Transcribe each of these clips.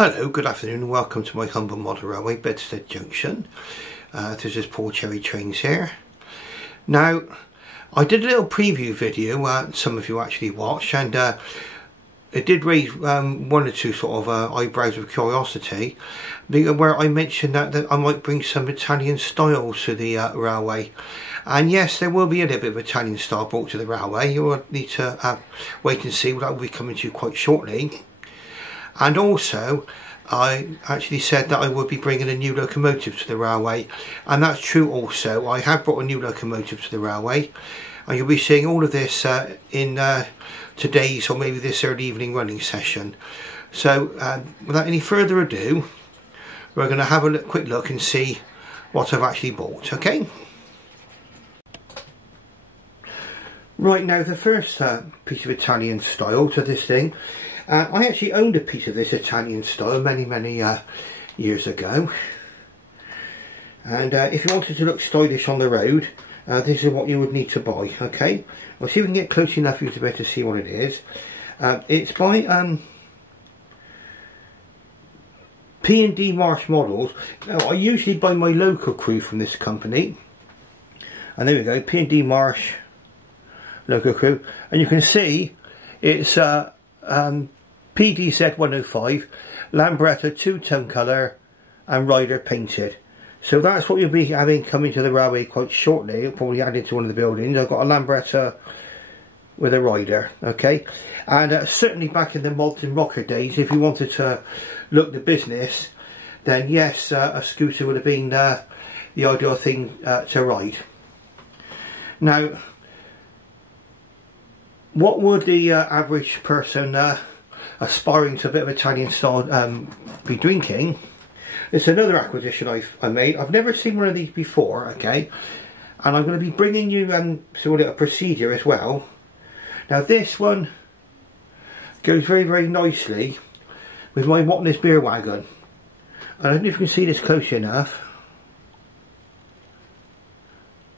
Hello, good afternoon and welcome to my humble model railway, Bedstead Junction. This is Paul Cherry Trains here. Now, I did a little preview video, some of you actually watched, and it did raise one or two sort of eyebrows of curiosity, where I mentioned that I might bring some Italian style to the railway. And yes, there will be a little bit of Italian style brought to the railway. You will need to wait and see. That will be coming to you quite shortly. And also, I actually said that I would be bringing a new locomotive to the railway, and that's true also. I have brought a new locomotive to the railway, and you'll be seeing all of this in today's or maybe this early evening running session. So without any further ado, we're going to have a quick look and see what I've actually bought, okay? Right, now the first piece of Italian style to this thing, I actually owned a piece of this Italian style many years ago, and if you wanted to look stylish on the road, this is what you would need to buy, okay? We'll see if we can get close enough for you to be able to see what it is. It's by P&D Marsh models. Now, I usually buy my local crew from this company, and there we go, P&D Marsh local crew, and you can see it's PDZ 105, Lambretta 2-tone colour and rider painted. So that's what you'll be having coming to the railway quite shortly. It'll probably add into one of the buildings. I've got a Lambretta with a rider, okay? And certainly back in the Malton Rocker days, if you wanted to look the business, then yes, a scooter would have been the ideal thing to ride. Now, what would the average person aspiring to a bit of Italian style be drinking? It's another acquisition I made. I've never seen one of these before, okay? And I'm going to be bringing you sort of a procedure as well. Now this one goes very nicely with my Whatness beer wagon. And I don't know if you can see this close enough.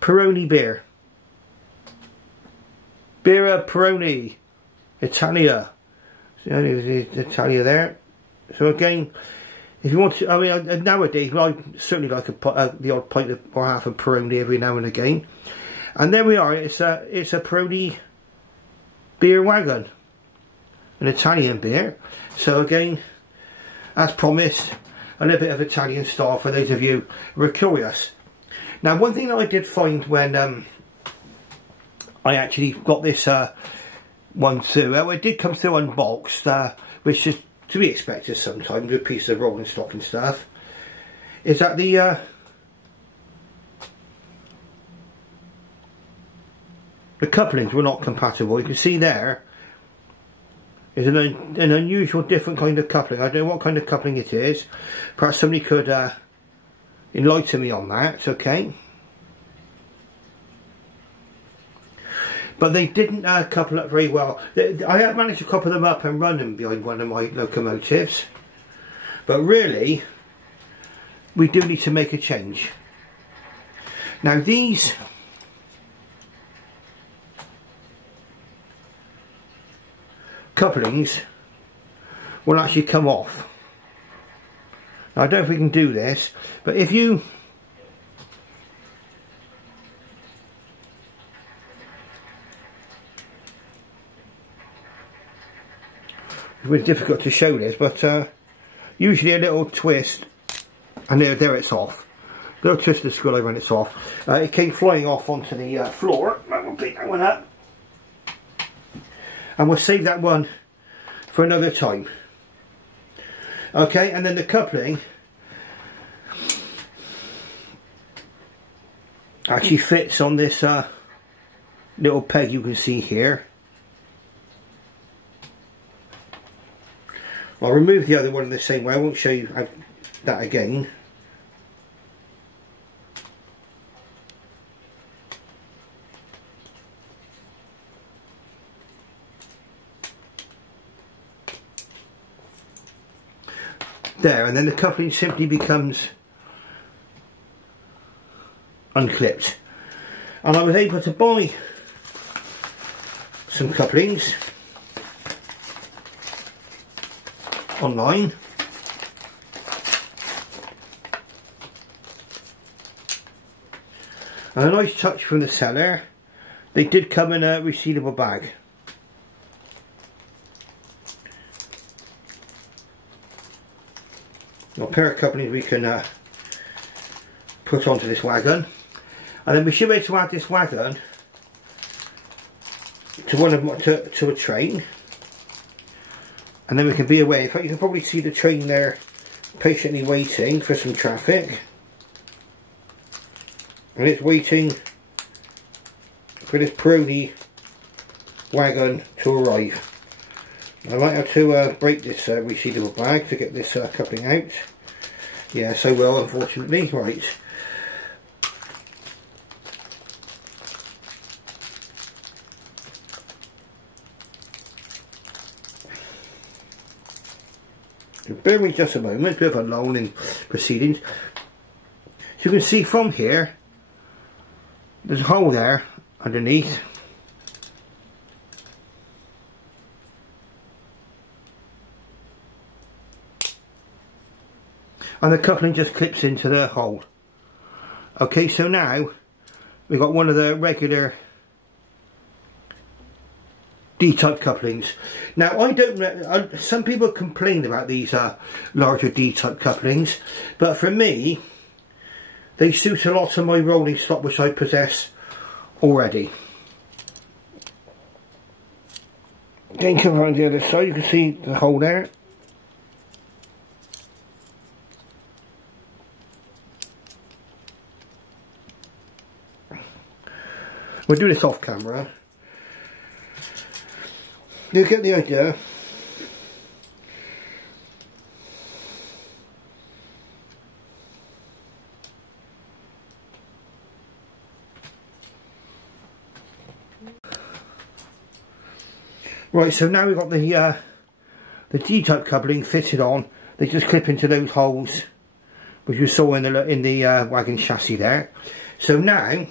Peroni beer. Birra Peroni, Italia. So there's Italia there. So again, if you want to, I mean, nowadays I certainly like the odd pint of, or half of Peroni every now and again. And there we are. It's a Peroni beer wagon, an Italian beer. So again, as promised, a little bit of Italian style for those of you who are curious. Now, one thing that I did find when I actually got this one through, it did come through unboxed, which is to be expected sometimes with pieces of rolling stock and stuff, is that the couplings were not compatible. You can see there is an unusual different kind of coupling. I don't know what kind of coupling it is. Perhaps somebody could enlighten me on that, okay? But they didn't couple up very well. I have managed to couple them up and run them behind one of my locomotives. But really, we do need to make a change. Now these couplings will actually come off. Now I don't know if we can do this, but if you it's really difficult to show this, but usually a little twist and there it's off. A little twist of the screw over and it's off. It came flying off onto the floor. We'll pick that one up and we'll save that one for another time. Okay, and then the coupling actually fits on this little peg you can see here. I'll remove the other one in the same way. I won't show you that again. There, and then the coupling simply becomes unclipped. And I was able to buy some couplings online, And a nice touch from the seller, they did come in a resealable bag. A pair of couplings we can put onto this wagon, and then we should be able to add this wagon to to a train, and then we can be away. In fact, you can probably see the train there patiently waiting for some traffic, and it's waiting for this Peroni wagon to arrive. I might have to break this resealable bag to get this coupling out. Yes, I will, unfortunately. Right. Bear with me just a moment, bit of a lull in proceedings. So you can see from here, there's a hole there underneath. And the coupling just clips into the hole. Okay, so now we've got one of the regular D-type couplings. Now I don't, some people complain about these larger D-type couplings, but for me they suit a lot of my rolling stock which I possess already. Again, come around the other side, you can see the hole there. We'll do this off camera. You get the idea. Right, so now we've got the D-type coupling fitted on. They just clip into those holes which you saw in the wagon chassis there. So now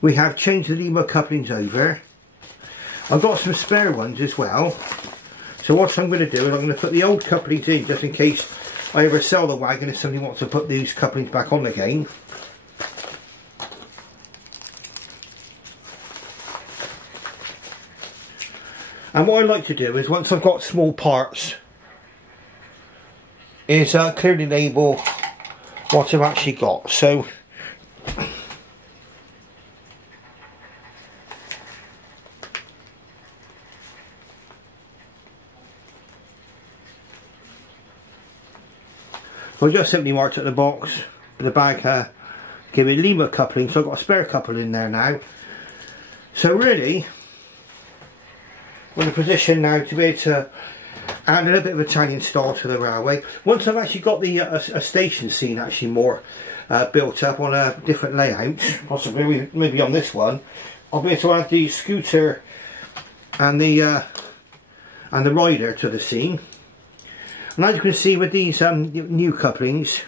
we have changed the Lima couplings over. I've got some spare ones as well. So what I'm going to do is I'm going to put the old couplings in just in case I ever sell the wagon if somebody wants to put these couplings back on again. And what I like to do is once I've got small parts is clearly label what I've actually got. So I just simply marked at the box with the bag give me Lima coupling, so I've got a spare couple in there now. So really we're in a position now to be able to add a little bit of Italian style to the railway. Once I've actually got the a station scene actually more built up on a different layout, possibly maybe on this one, I'll be able to add the scooter and the rider to the scene. And as you can see with these new couplings,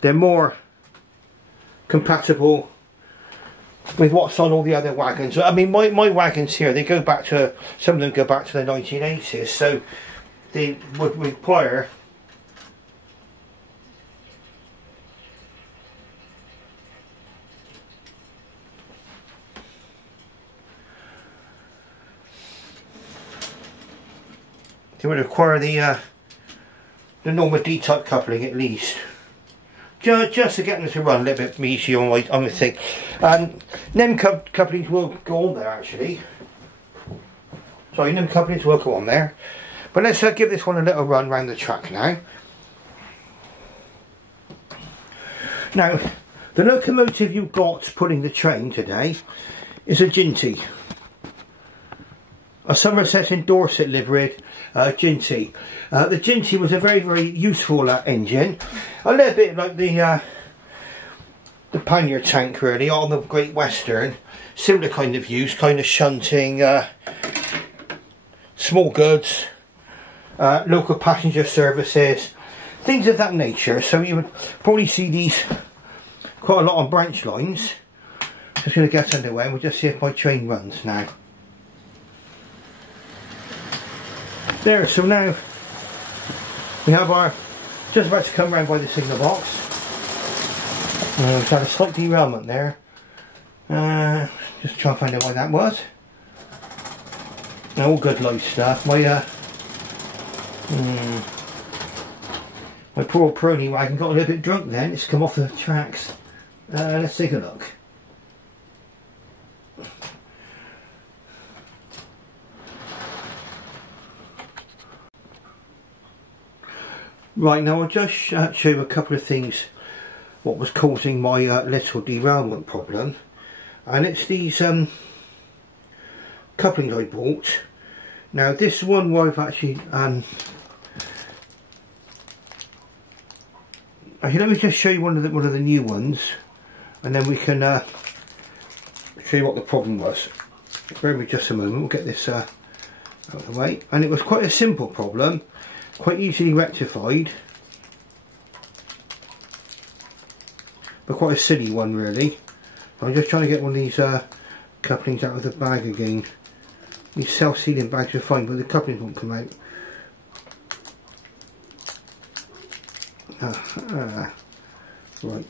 they're more compatible with what's on all the other wagons. I mean, my wagons here, they go back to, some of them go back to the 1980s, so they would require the normal D-type coupling at least, just to get them to run a little bit easier on the thing. Nem couplings will go on there actually. Sorry, nem couplings will go on there. But let's give this one a little run around the track now. Now, the locomotive you've got pulling the train today is a Jinty. A Somerset in Dorset liveried Jinty. The Jinty was a very, very useful engine. A little bit like the pannier tank really on the Great Western. Similar kind of use, kind of shunting, small goods, local passenger services, things of that nature. So you would probably see these quite a lot on branch lines. Just going to get underway and we'll just see if my train runs now. There, so now we have our, just about to come round by the signal box. We've had a slight derailment there. Just try and find out why that was. All good light stuff. My poor old Peroni wagon got a little bit drunk then. It's come off the tracks. Let's take a look. Right, now I'll just show you a couple of things what was causing my little derailment problem, and it's these couplings I bought. Now this one where I've actually let me just show you one of the new ones, and then we can show you what the problem was. Bear with me just a moment, we'll get this out of the way. And it was quite a simple problem, quite easily rectified, but quite a silly one really. I'm just trying to get one of these couplings out of the bag again. These self-sealing bags are fine, but the couplings won't come out. Right.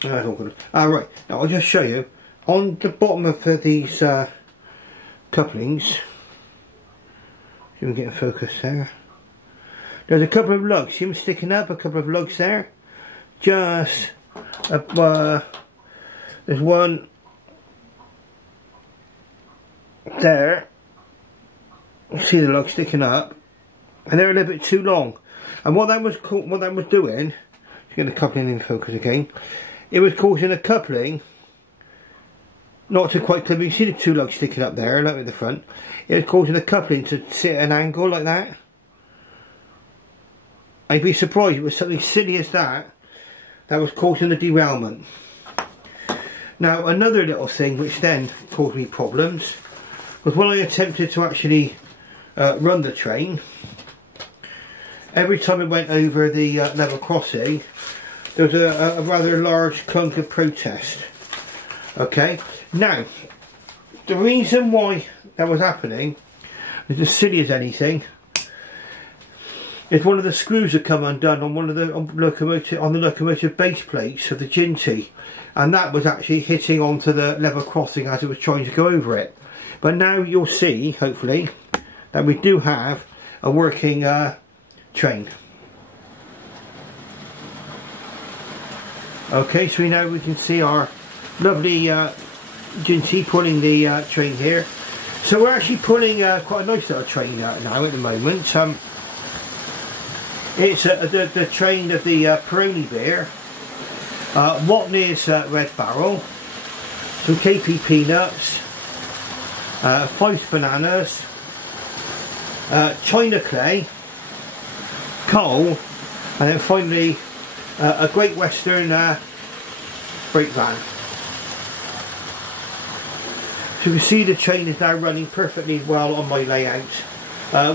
That's all good. Right, now I'll just show you. On the bottom of these couplings, see if we can get a focus there. There's a couple of lugs. See them sticking up? A couple of lugs there. Just there's one there. See the lug sticking up, and they're a little bit too long. And what that was doing, just get the coupling in focus again. It was causing a coupling not to quite clip. You see the two lugs sticking up there, like at the front. It was causing a coupling to sit at an angle like that. I'd be surprised it was something silly as that was causing the derailment. Now another little thing which then caused me problems was when I attempted to actually run the train. Every time it went over the level crossing, there was a rather large clunk of protest. Okay, now the reason why that was happening is as silly as anything. Is one of the screws had come undone on the locomotive base plates of the Jinty, and that was actually hitting onto the level crossing as it was trying to go over it. But now you'll see, hopefully, that we do have a working train. Okay, so now we can see our lovely Jinty pulling the train here. So we're actually pulling quite a nice little train now at the moment. It's the train of the Peroni beer, Watney's Red Barrel, some KP peanuts, Feist bananas, China clay, coal, and then finally a Great Western brake van. So you can see the train is now running perfectly well on my layout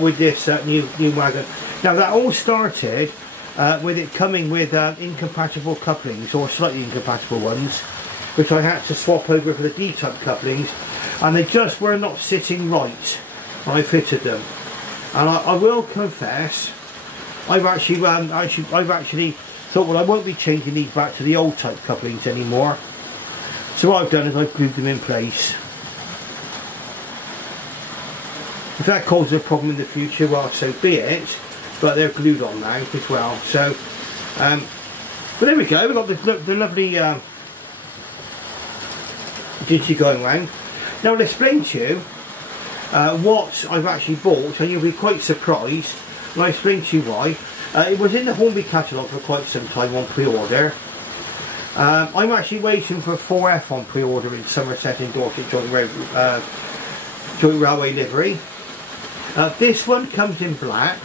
with this new wagon. Now that all started with it coming with incompatible couplings, or slightly incompatible ones, which I had to swap over for the D-type couplings, and they just were not sitting right when I fitted them. And I will confess, I've actually thought, well, I won't be changing these back to the old type couplings anymore. So what I've done is I've glued them in place. If that causes a problem in the future, well, so be it. But they're glued on now as well. So, but there we go. We've got the lovely Jinty going round. Now I'll explain to you what I've actually bought, and you'll be quite surprised when I explain to you why. It was in the Hornby catalogue for quite some time on pre-order. I'm actually waiting for 4F on pre-order in Somerset in Dorset joint railway livery. This one comes in black.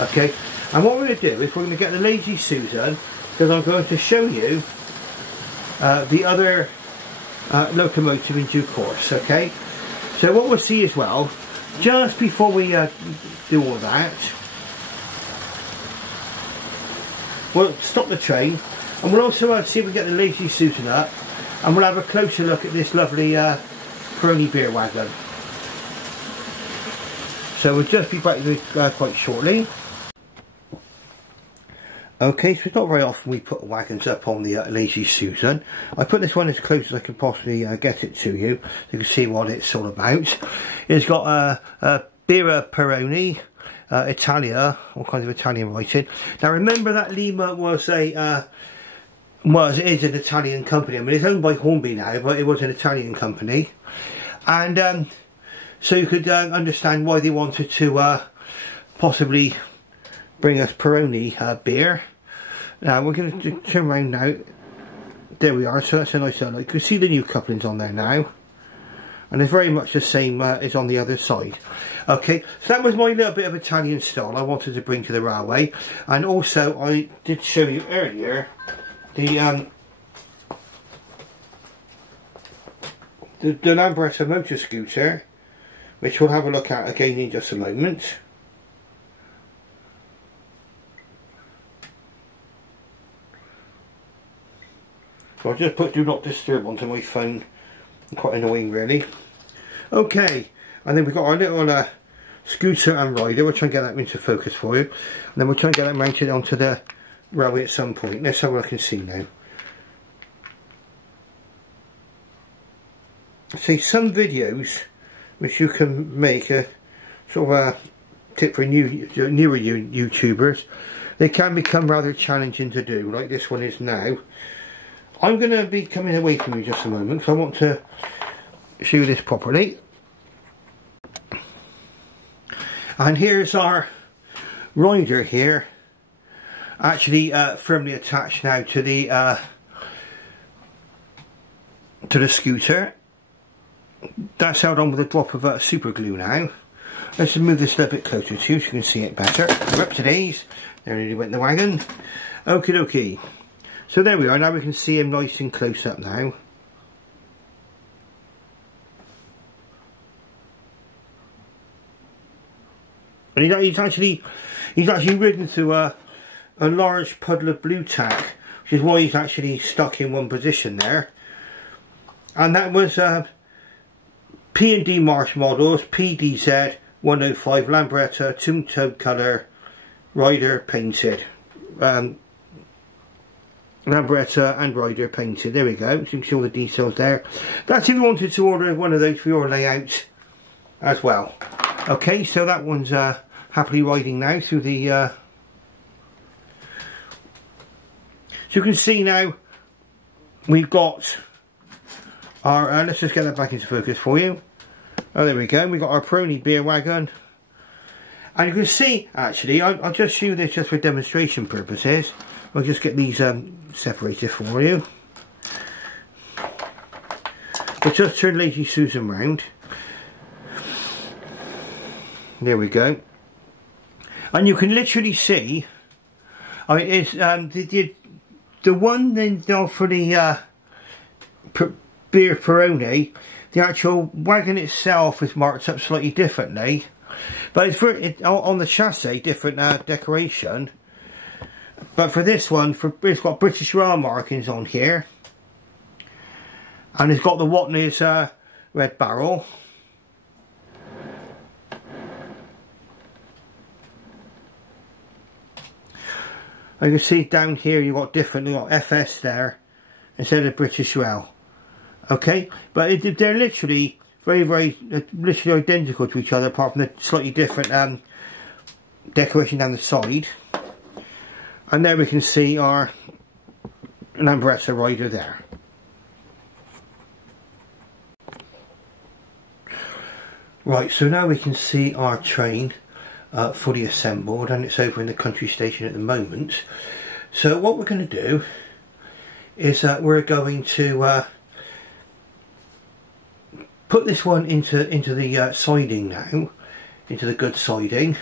Okay, and what we're going to do is we're going to get the Lazy Susan, because I'm going to show you the other locomotive in due course. Okay, so what we'll see as well, just before we do all that, we'll stop the train, and we'll also see if we can get the Lazy Susan up, and we'll have a closer look at this lovely Peroni beer wagon. So we'll just be back with quite shortly. Okay, so it's not very often we put wagons up on the Lazy Susan. I put this one as close as I can possibly get it to you, so you can see what it's all about. It's got a Lima Peroni, Italia, all kinds of Italian writing. Now remember that Lima was it is an Italian company. I mean, it's owned by Hornby now, but it was an Italian company. And so you could understand why they wanted to possibly bring us Peroni beer. Now we're going to turn around now. There we are, so that's a nice little, you can see the new couplings on there now. And it's very much the same as on the other side. Okay, so that was my little bit of Italian style I wanted to bring to the railway. And also I did show you earlier the Lambretta motor scooter, which we'll have a look at again in just a moment. So I'll just put do not disturb onto my phone. Quite annoying really. Okay, and then we've got our little scooter and rider. We'll try and get that into focus for you. And then we'll try and get that mounted onto the railway at some point. Let's have a look and see now. See, some videos which you can make a sort of a tip for newer YouTubers, they can become rather challenging to do, like this one is now. I'm going to be coming away from you just a moment because I want to show you this properly. And here's our rider here, actually firmly attached now to the scooter. That's held on with a drop of super glue now. Let's just move this a little bit closer to you so you can see it better. We're up to these. There he went in the wagon. Okie dokie. So there we are, now we can see him nice and close up now. And he's actually ridden through a large puddle of blue tack, which is why he's actually stuck in one position there. And that was P&D Marsh models, PDZ 105 Lambretta, two-tone colour, rider painted. Lambretta and rider painted. There we go. So you can see all the details there. That's if you wanted to order one of those for your layout as well. Okay, so that one's happily riding now through the... So you can see now we've got our... let's just get that back into focus for you. Oh, there we go. We've got our Peroni beer wagon. And you can see, actually, I'll just show you this just for demonstration purposes. I'll just get these separated for you. We'll just turn Lazy Susan round. There we go. And you can literally see, I mean, it's the one then for the beer Peroni, the actual wagon itself is marked up slightly differently, but it's on the chassis different decoration. But for this one, it's got British Rail markings on here, and it's got the Watney's red barrel. And you can see down here you've got FS there instead of British Rail. Okay, but they're literally very literally identical to each other, apart from the slightly different decoration down the side. And there we can see our Lambretta rider there. Right, so now we can see our train fully assembled, and it's over in the country station at the moment. So what we're going to do is we're going to put this one into the siding now, into the good siding.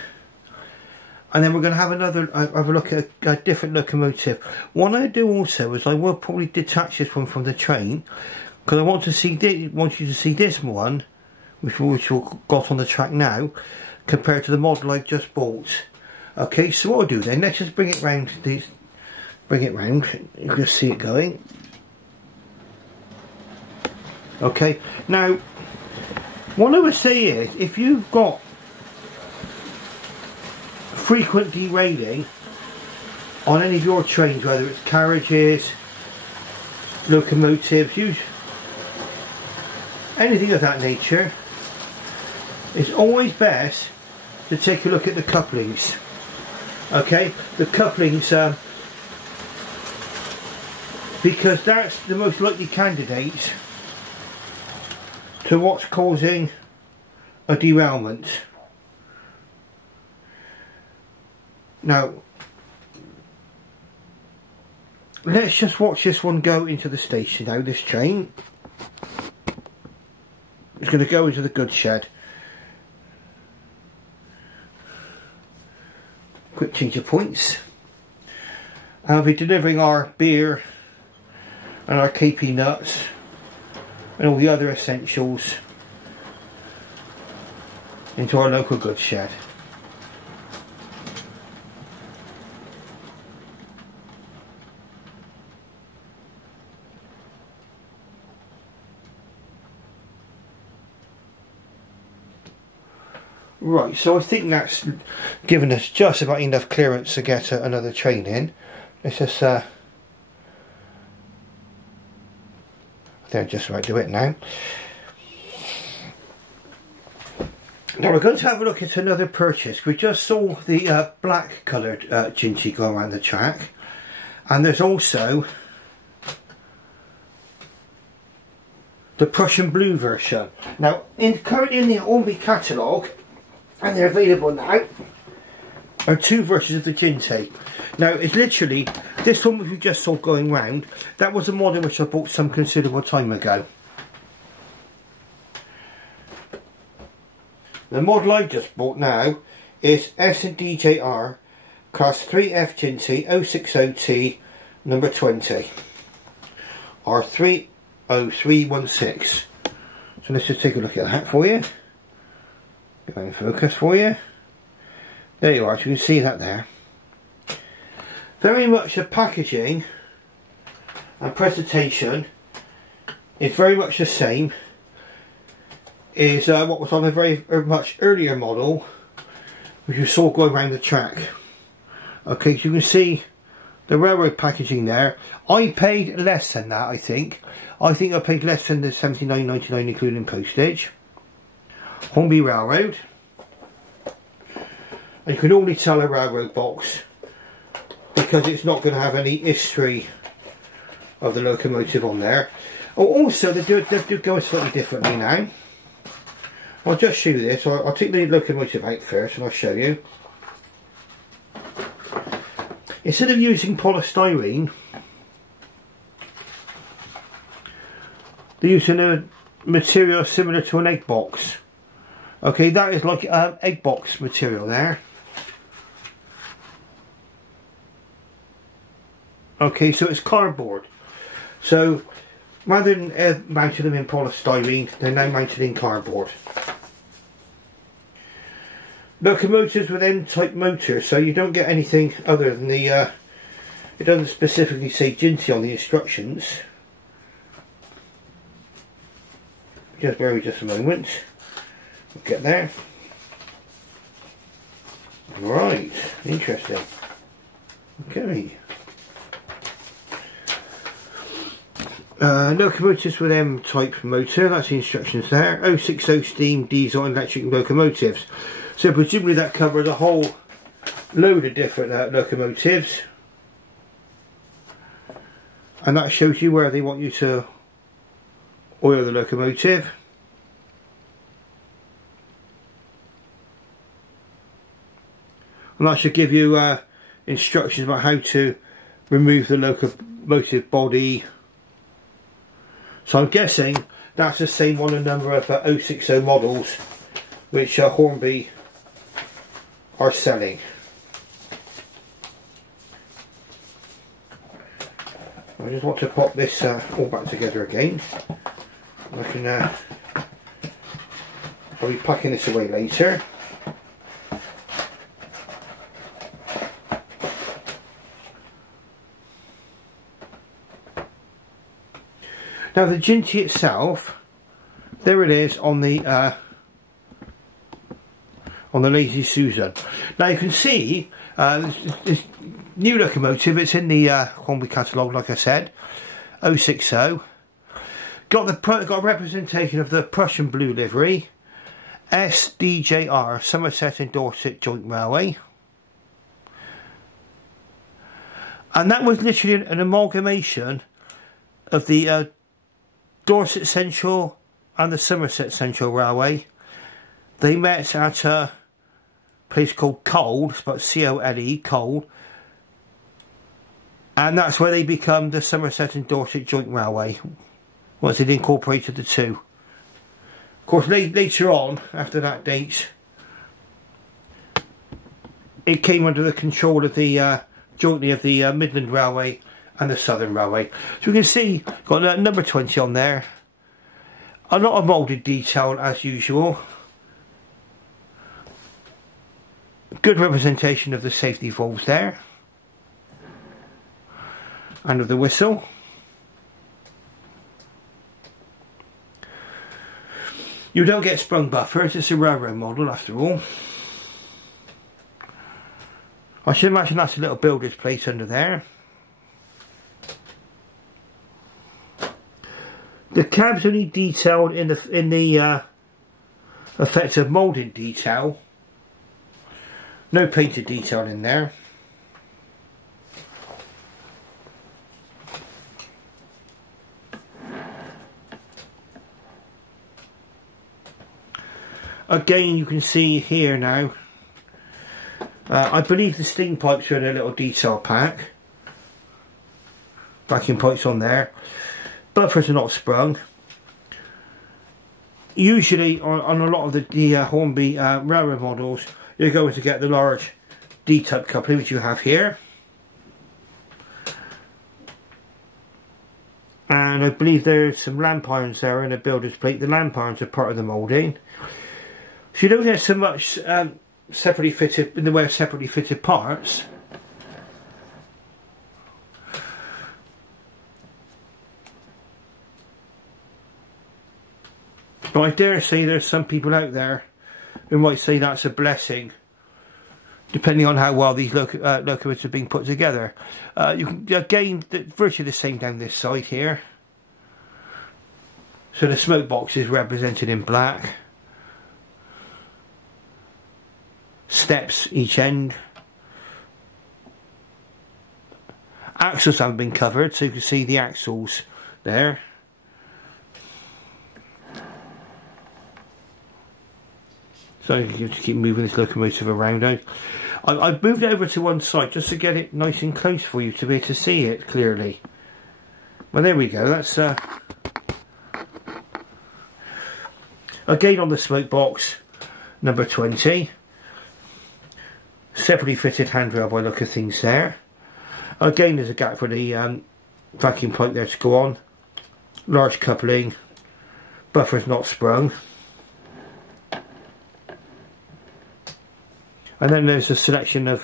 And then we're going to have have a look at a different locomotive. What I do also is I will probably detach this one from the train, because I want you to see this one, which we've got on the track now, compared to the model I've just bought. Okay, so what I'll do then, let's just bring it round. Bring it round. You can see it going. Okay, now what I would say is, if you've got frequent derailing on any of your trains, whether it's carriages, locomotives, anything of that nature, it's always best to take a look at the couplings. Okay, the couplings, because that's the most likely candidate to what's causing a derailment. Now, let's just watch this one go into the station now. This train is going to go into the goods shed. Quick change of points. I'll be delivering our beer and our KP nuts and all the other essentials into our local goods shed. Right, so I think that's given us just about enough clearance to get another train in. Let's just I think I'll just about do it now. Now we're going to have a look at another purchase. We just saw the black coloured Jinty go around the track, and there's also the Prussian blue version. Now, currently in the Hornby catalogue, and they're available now, are two versions of the Jinty. Now, it's literally, this one which we just saw going round, that was a model which I bought some considerable time ago. The model I just bought now is S&DJR Class 3F Jinty 060T number 20 R30316. So let's just take a look at that for you. Go in focus for you. There you are, so you can see that there. Very much the packaging and presentation is very much the same as what was on a very much earlier model which you saw going around the track. Okay, so you can see the railroad packaging there. I paid less than that, I think. I paid less than the £79.99 including postage. Hornby Railroad. And you can only tell a railroad box because it's not going to have any history of the locomotive on there. Oh, also they do go slightly differently now. I'll just show you this. I'll take the locomotive out first and I'll show you. Instead of using polystyrene, they're using a material similar to an egg box. Okay, that is like egg box material there. Okay, so it's cardboard. So rather than mounting them in polystyrene, they're now mounted in cardboard. Locomotives with N-type motors, so you don't get anything other than the it doesn't specifically say Jinty on the instructions. Just bear with just a moment. We'll get there. Right, interesting. Okay. Locomotives with M-type motor, that's the instructions there. 060 steam, diesel and electric locomotives. So presumably that covers a whole load of different locomotives. And that shows you where they want you to oil the locomotive. And that should give you instructions about how to remove the locomotive body. So I'm guessing that's the same on a number of 060 models which Hornby are selling. I just want to pop this all back together again. I can I'll be packing this away later. Now the Jinty itself, there it is on the Lazy Susan. Now you can see this new locomotive. It's in the Hornby catalogue, like I said, 060. Got a representation of the Prussian blue livery, SDJR, Somerset and Dorset Joint Railway. And that was literally an amalgamation of the Dorset Central and the Somerset Central Railway. They met at a place called Cole, spelled C-O-L-E, Cole. And that's where they become the Somerset and Dorset Joint Railway, once it incorporated the two. Of course, later on, after that date, it came under the control of the jointly of the Midland Railway and the Southern Railway. So we can see, got number 20 on there. A lot of moulded detail as usual. Good representation of the safety valves there. And of the whistle. You don't get sprung buffers, it's a railroad model after all. I should imagine that's a little builder's place under there. The cab's only detailed in the effective moulding detail. No painted detail in there. Again, you can see here now, I believe the steam pipes are in a little detail pack. Vacuum pipes on there. Buffers are not sprung. Usually, on a lot of the Hornby railroad models, you're going to get the large D-type coupling, which you have here. And I believe there's some lamp irons there in a builder's plate. The lamp irons are part of the moulding. So you don't get so much separately fitted, in the way of separately fitted parts. But I dare say there's some people out there who might say that's a blessing, depending on how well these locomotives have been put together. You can again virtually the same down this side here. So the smoke box is represented in black. Steps each end. Axles haven't been covered, so you can see the axles there. So you have to keep moving this locomotive around. I've moved it over to one side just to get it nice and close for you to be able to see it clearly. Well, there we go. That's again on the smoke box, number 20. Separately fitted handrail by look of things there. Again, there's a gap for the vacuum pipe there to go on. Large coupling. Buffers not sprung. And then there's a selection of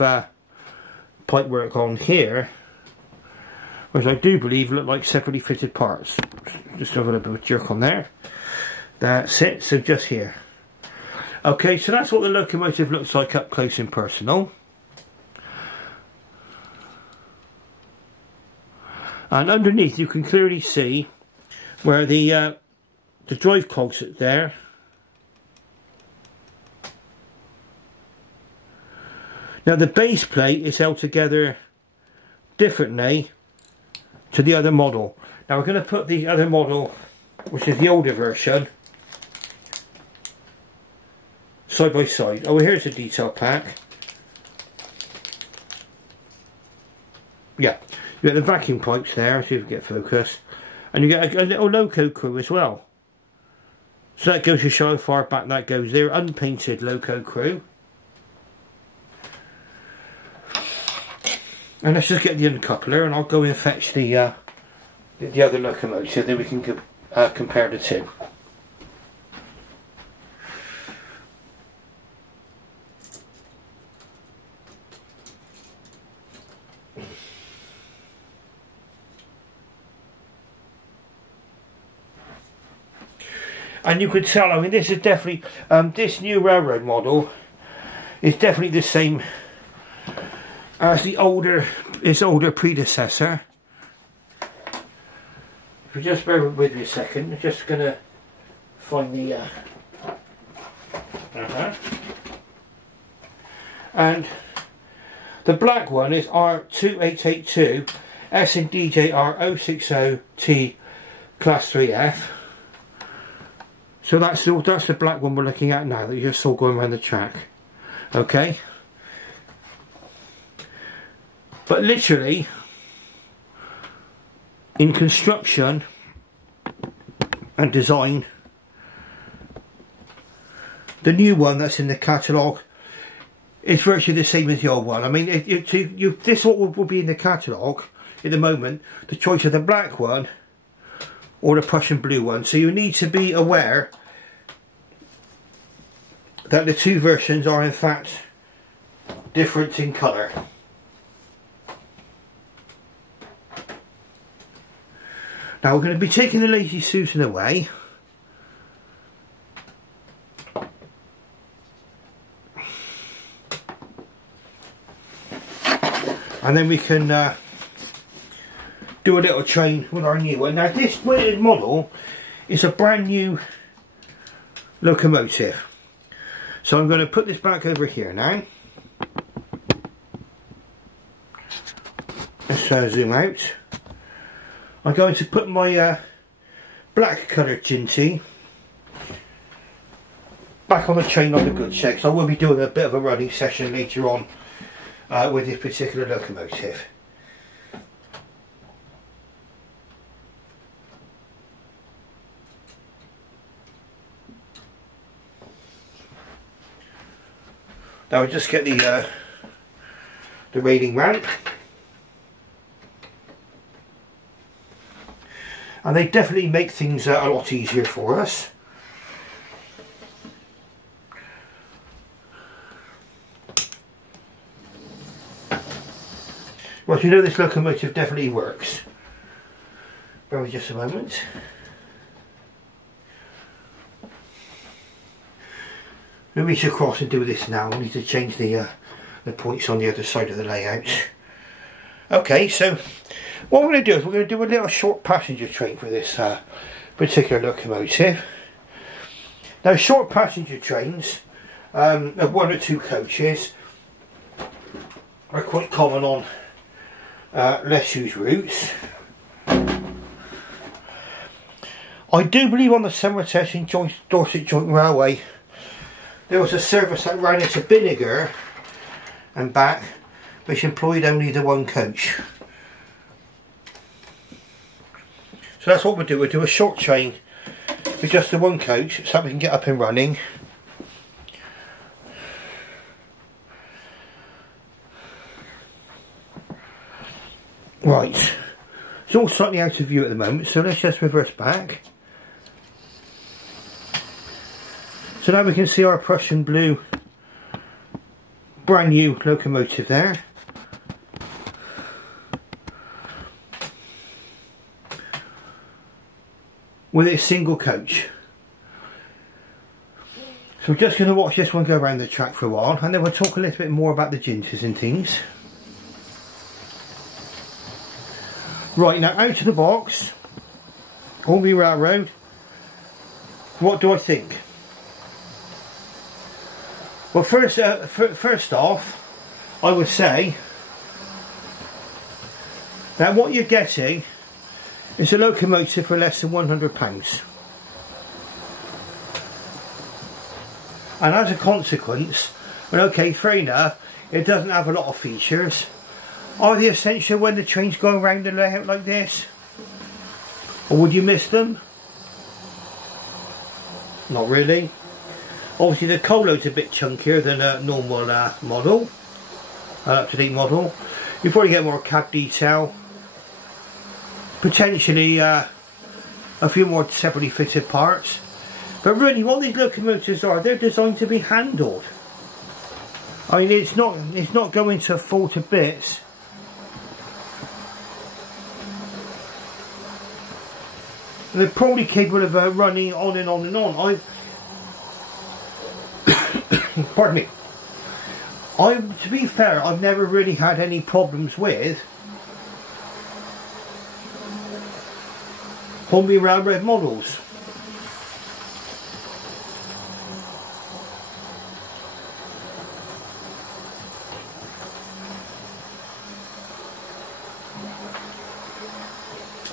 pipe work on here, which I do believe look like separately fitted parts. Just have a little bit of jerk on there. That's it, so just here. Okay, so that's what the locomotive looks like up close and personal. And underneath you can clearly see where the drive cogs are there. Now the base plate is held together differently to the other model. Now we're going to put the other model, which is the older version, side by side. Oh, here's the detail pack. Yeah, you get the vacuum pipes there, see if we get focus. And you get a little loco crew as well. So that goes to show how far back that goes. They're unpainted loco crew. And let's just get the uncoupler and I'll go and fetch the other locomotive, then we can compare the two. And you could tell, I mean, this is definitely, this new railroad model is definitely the same as its older predecessor. If you just bear with me a second, I'm just going to find the and the black one is R2882 S&DJ R060T Class 3F. So that's the black one we're looking at now that you just saw going around the track. Okay. But literally, in construction and design, the new one that's in the catalogue is virtually the same as the old one. I mean, this is what will be in the catalogue at the moment, the choice of the black one or the Prussian blue one. So you need to be aware that the two versions are in fact different in colour. Now we're going to be taking the Lazy Susan away. And then we can do a little train with our new one. Now this model is a brand new locomotive. So I'm going to put this back over here now. Let's zoom out. I'm going to put my black coloured Jinty back on the train on the goods shed. So I will be doing a bit of a running session later on with this particular locomotive. Now we'll just get the railing ramp. And they definitely make things a lot easier for us. Well, you know this locomotive definitely works. Bear with just a moment. We'll reach across and do this now. We need to change the points on the other side of the layout. Okay, so what we're going to do is we're going to do a little short passenger train for this particular locomotive. Now short passenger trains of 1 or 2 coaches are quite common on less used routes. I do believe on the Somerset and Dorset Joint Railway there was a service that ran into Vinegar and back which employed only the 1 coach. So that's what we'll do. We'll do a short train with just the 1 coach so we can get up and running. Right, it's all slightly out of view at the moment, so let's just reverse back. So now we can see our Prussian blue brand new locomotive there. With its single coach. So we're just going to watch this one go around the track for a while and then we'll talk a little bit more about the Jintys and things. Right, now out of the box, Hornby Railroad, what do I think? Well, first off, I would say that what you're getting is a locomotive for less than £100. And as a consequence, well, okay, fair enough, it doesn't have a lot of features. Are they essential when the train's going around the layout like this? Or would you miss them? Not really. Obviously the coal load's a bit chunkier than a normal model, up-to-date model. You probably get more cab detail. Potentially a few more separately fitted parts. But really what these locomotives are, they're designed to be handled. I mean it's not going to fall to bits. They're probably capable of running on and on and on. Pardon me. To be fair, I've never really had any problems with Hornby Railroad models.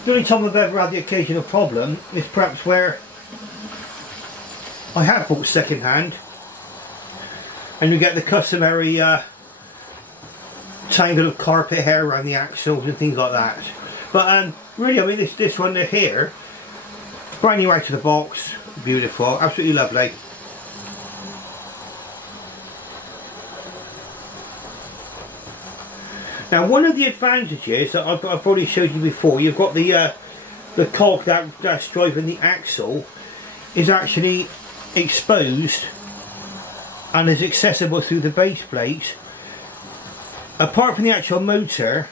The only time I've ever had the occasional problem is perhaps where I have bought second hand and you get the customary tangle of carpet hair around the axles and things like that. But really, I mean, this one here, brand new out of the box, beautiful, absolutely lovely. Now, one of the advantages that I've probably showed you before, you've got the cog that's driving the axle is actually exposed and is accessible through the base plate. Apart from the actual motor,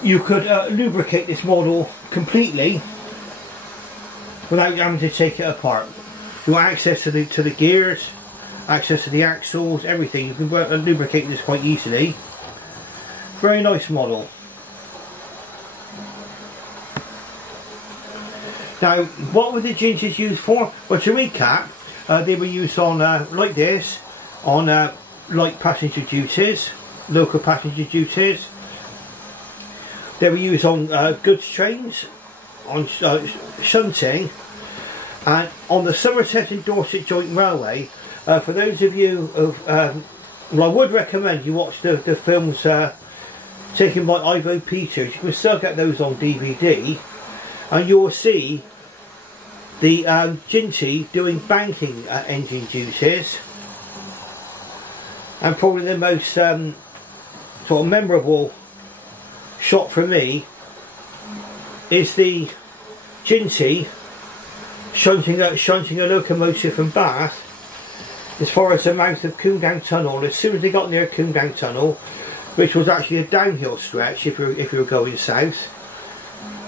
you could lubricate this model completely without having to take it apart. You want access to the gears, access to the axles, everything. You can lubricate this quite easily. Very nice model. Now, what were the Jinties used for? Well, to recap, they were used on, like this, on light passenger duties, local passenger duties. They were used on goods trains, on shunting, and on the Somerset and Dorset Joint Railway. For those of you who, well, I would recommend you watch the films taken by Ivo Peters. You can still get those on DVD, and you'll see the Jinty doing banking engine duties. And probably the most sort of memorable shot for me is the Jinty shunting a locomotive from Bath as far as the mouth of Coombe Tunnel. As soon as they got near Coombe Tunnel, which was actually a downhill stretch if you were going south,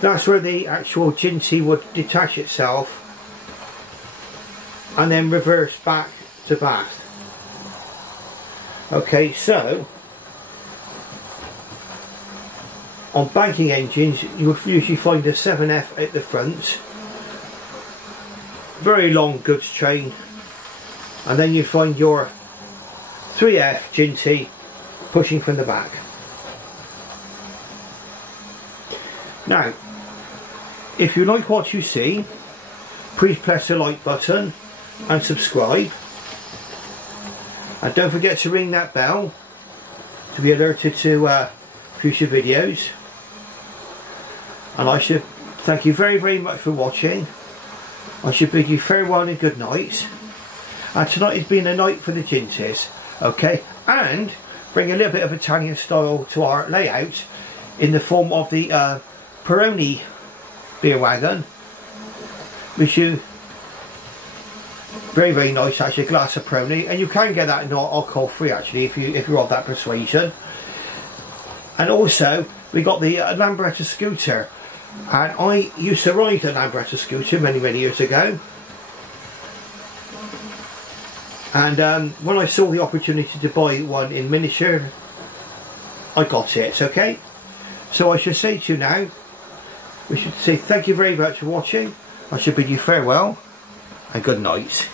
that's where the actual Jinty would detach itself and then reverse back to Bath. Okay, so on banking engines you would usually find a 7F at the front, very long goods train, and then you find your 3F Jinty pushing from the back. Now, if you like what you see, please press the like button and subscribe, and don't forget to ring that bell to be alerted to future videos. And I should thank you very, very much for watching. I should bid you farewell and good night. And tonight has been a night for the Jinties, okay? And bring a little bit of Italian style to our layout in the form of the Peroni beer wagon, which you very, very nice, actually, a glass of Peroni, and you can get that not alcohol free actually if you're of that persuasion. And also we got the Lambretta scooter, and I used to ride a Lambretta scooter many years ago, and when I saw the opportunity to buy one in miniature, I got it. Okay, so I should say to you now, we should say thank you very much for watching. I should bid you farewell and good night.